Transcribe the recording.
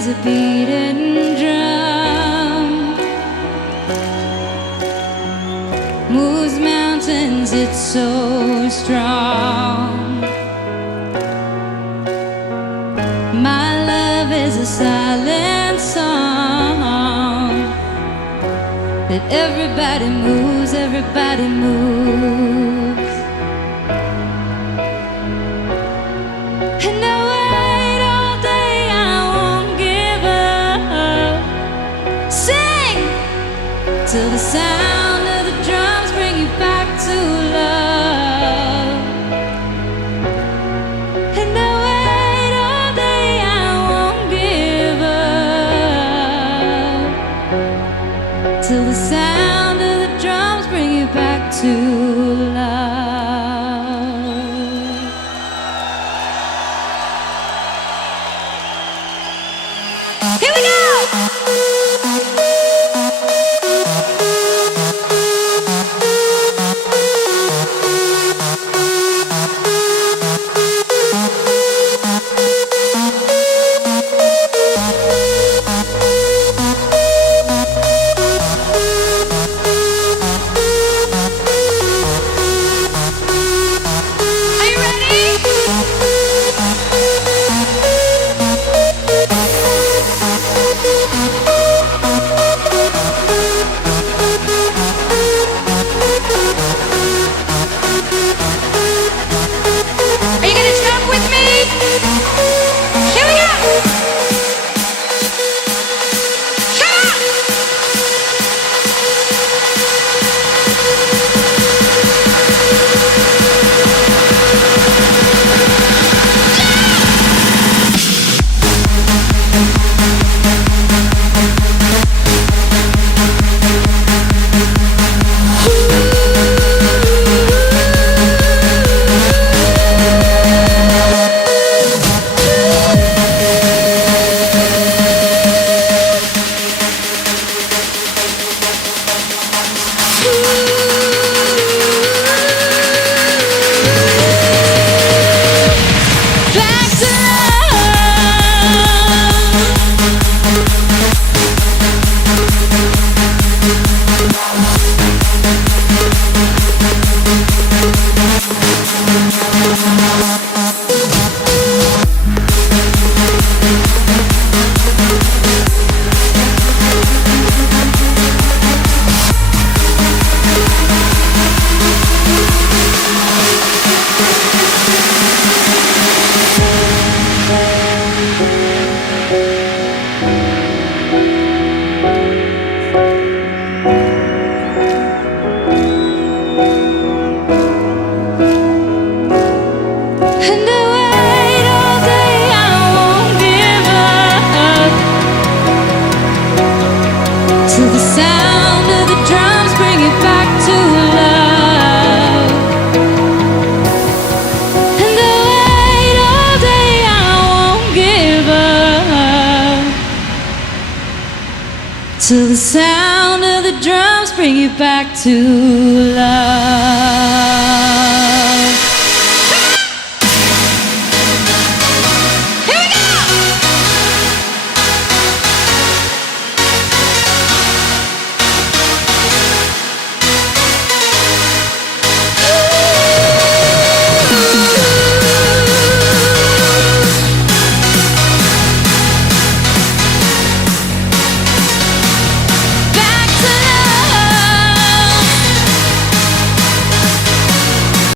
is a beating drum, moves mountains, it's so strong. My love is a silent song that everybody moves, everybody moves. And I wait all day, I won't give up. Sing till the sound of the drums bring you back to love. And I wait all day, I won't give up till the sound of the drums bring you back to love. Here we go! Till the sound of the drums bring you back to love. And I wait all day, I won't give up till the sound of the drums bring you back to love.